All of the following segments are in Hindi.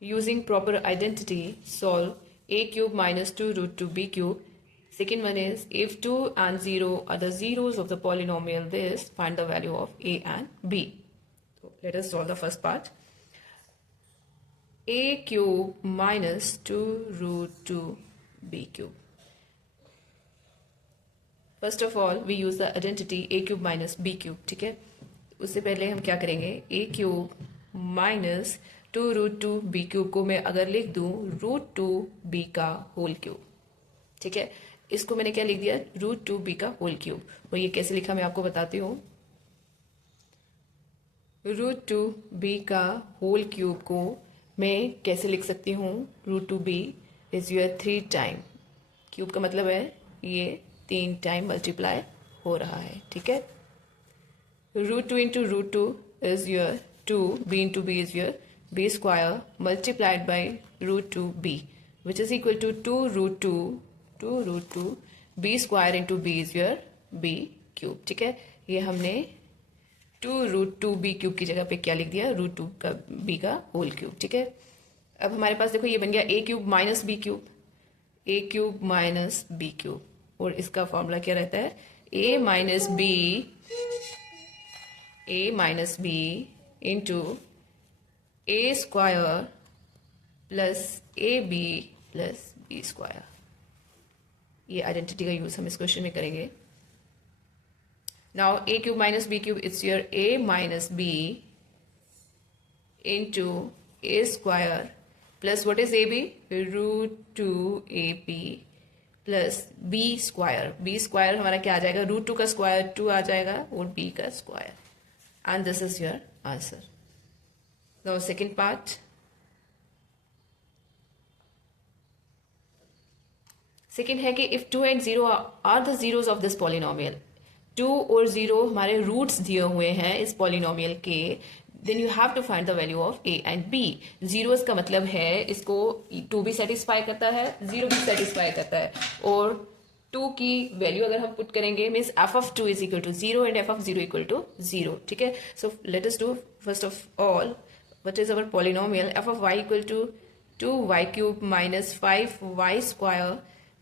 Using proper identity, solve a cube minus 2 root 2 b cube. Second one is, if 2 and 0 are the zeros of the polynomial this, find the value of a and b. So let us solve the first part. A cube minus 2 root 2 b cube. First of all, we use the identity a cube minus b cube. ठीक है, उससे पहले हम क्या करेंगे, a cube minus 2 root 2 b cube को मैं अगर लिख दूं रूट 2 बी का होल क्यूब. ठीक है, इसको मैंने क्या लिख दिया, रूट 2 बी का होल क्यूब. और ये कैसे लिखा मैं आपको बताती हूँ. रूट 2 बी का होल क्यूब को मैं कैसे लिख सकती हूँ, root 2 b is your 3 time. Cube का मतलब है ये 3 टाइम मल्टीप्लाई हो रहा है. ठीक है, root 2 into root 2 is your 2, b into b is your b square multiplied by root 2 b, which is equal to 2 root 2 b square into b is your b cube. ठीक है, ये हमने 2 रूट 2 b क्यूब की जगह पे क्या लिख दिया, रूट 2 का b का होल क्यूब. ठीक है, अब हमारे पास देखो ये बन गया a cube minus b cube, a cube minus b cube. और इसका फॉर्मूला क्या रहता है, a minus b into a square plus a b plus b square. ये आइडेंटिटी का यूज हम इस क्वेश्चन में करेंगे. Now a cube minus b cube it's your a minus b into a square plus what is a b, root 2 a b plus b square. B square हमारा क्या आ जाएगा, रूट 2 का स्क्वायर 2 आ जाएगा और b का square. And this is your answer. Now second part. Second है कि if 2 and 0 are the zeros of this polynomial, 2 और 0 हमारे roots दिए हुए हैं इस polynomial के, then you have to find the value of a and b. zeros का मतलब है इसको 2 भी satisfy करता है, 0 भी satisfy करता है. और 2 की वैल्यू अगर हम पुट करेंगे means f of 2 is equal to 0 and f of 0 equal to 0. ठीक है, so let us do first of all what is our polynomial. f of y equal to 2y cube minus 5y square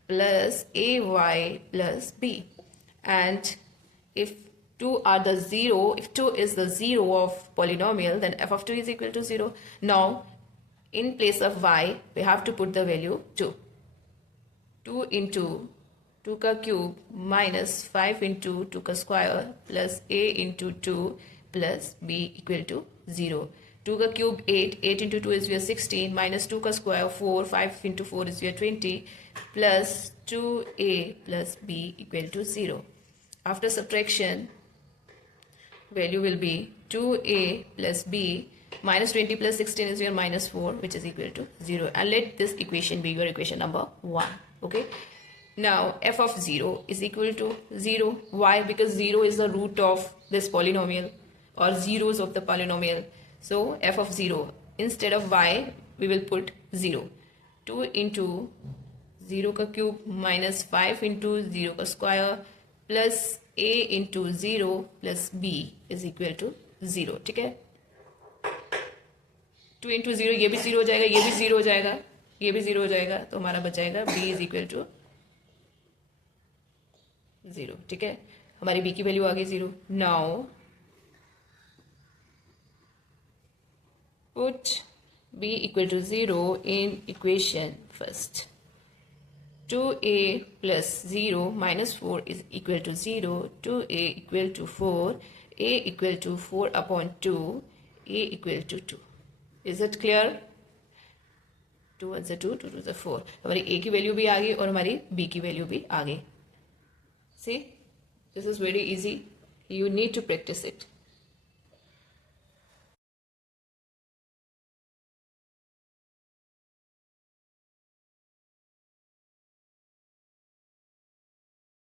plus ay plus b. And if 2 are the 0, if 2 is the 0 of polynomial, then f of 2 is equal to 0. Now in place of y we have to put the value 2. 2 into 2 का क्यूब माइनस 5 इंटू 2 का square plus a into 2 plus b equal to 0. 2 का cube 8, 8 into 2 is your 16 minus 2 का square 4, 5 into 4 is your 20 plus 2a plus b equal to 0. After subtraction value will be 2a plus b minus 20 plus 16 is your minus 4, which is equal to 0. And let this equation be your equation number 1. Okay. Now f of 0 is equal to 0. Why? Because 0 is the root of this polynomial or zeros of the polynomial. So f of 0, instead of y we will put 0. 2 into 0 का क्यूब minus 5 into 0 का square plus a into 0 plus b is equal to 0. ठीक है, 2 into 0 ये भी 0 हो जाएगा, ये भी 0 हो जाएगा, ये भी 0 हो जाएगा, तो हमारा बचाएगा b is equal to 0. ठीक है, हमारी b की वैल्यू आ गई 0. Now put b equal to 0 in equation first. 2a plus 0 minus 4 is equal to 0. 2a equal to 4. a equal to 4 upon 2. a equal to 2. Is it clear? 2 1 2, 2 2 4. हमारी a की वैल्यू भी आ गई और हमारी b की वैल्यू भी आ गई. See, this is very easy. You need to practice it.